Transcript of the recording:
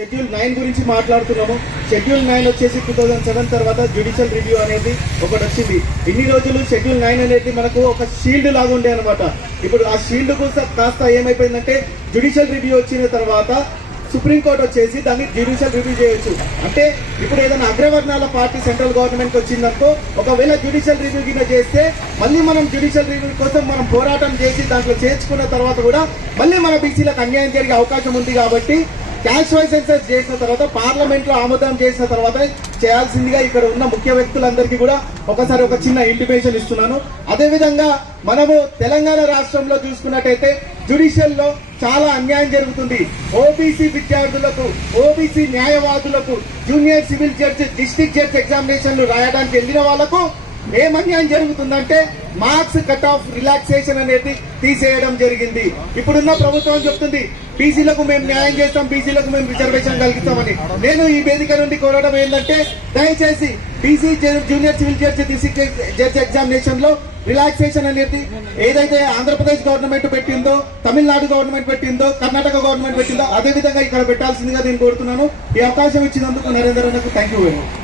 Schedule 9 గురించి మాట్లాడుతున్నాము. Schedule 9 వచ్చేసి 2007 తర్వాత జ్యుడిషియల్ రివ్యూ అనేది ఒకటి వచ్చింది. ఇన్ని రోజులు షెడ్యూల్ 9 అనేది మనకు ఒక షీల్డ్ లాగా ఉండే అనమాట. ఇప్పుడు ఆ షీల్డ్ కాస్త ఏమైపోయిందంటే జ్యుడిషియల్ రివ్యూ వచ్చిన తర్వాత సుప్రీంకోర్టు వచ్చేసి దాన్ని జ్యుడిషియల్ రివ్యూ చేయొచ్చు. అంటే ఇప్పుడు ఏదైనా అగ్రవర్ణాల పార్టీ సెంట్రల్ గవర్నమెంట్ వచ్చిందనుకో, ఒకవేళ జ్యుడిషియల్ రివ్యూ కింద చేస్తే మళ్ళీ మనం జ్యుడిషియల్ రివ్యూ కోసం మనం పోరాటం చేసి దాంట్లో చేర్చుకున్న తర్వాత కూడా మళ్ళీ మన బీసీలకు అన్యాయం జరిగే అవకాశం ఉంది. కాబట్టి క్యాష్ వైజ్ సెన్సస్ చేసిన తర్వాత పార్లమెంట్ లో ఆమోదం చేసిన తర్వాత చేయాల్సిందిగా ఇక్కడ ఉన్న ముఖ్య వ్యక్తులందరికీ కూడా ఒకసారి ఒక చిన్న ఇంటిమేషన్ ఇస్తున్నాను. అదేవిధంగా మనము తెలంగాణ రాష్ట్రంలో చూసుకున్నట్టయితే జ్యుడిషియల్ లో చాలా అన్యాయం జరుగుతుంది. ఓబీసీ విద్యార్థులకు, ఓబీసీ న్యాయవాదులకు, junior civil judge, district judge ఎగ్జామినేషన్లు రాయడానికి వెళ్ళిన వాళ్లకు ఏం అన్యాయం జరుగుతుందంటే మార్క్స్ కట్ ఆఫ్ రిలాక్సేషన్ అనేది తీసేయడం జరిగింది. ఇప్పుడున్న ప్రభుత్వం చెప్తుంది బీసీలకు మేము న్యాయం చేస్తాం, బీసీలకు మేము రిజర్వేషన్ కలిగిస్తామని. నేను ఈ వేదిక నుండి కోరడం ఏంటంటే దయచేసి BC junior civil judge, district judge examination లో రిలాక్సేషన్ అనేది ఏదైతే ఆంధ్రప్రదేశ్ గవర్నమెంట్ పెట్టిందో, తమిళనాడు గవర్నమెంట్ పెట్టిందో, కర్ణాటక గవర్నమెంట్ పెట్టిందో అదే విధంగా ఇక్కడ పెట్టాల్సిందిగా నేను కోరుతున్నాను. ఈ అవకాశం ఇచ్చినందుకు నరేంద్ర అన్నకు థ్యాంక్ యూ వెరీ మచ్.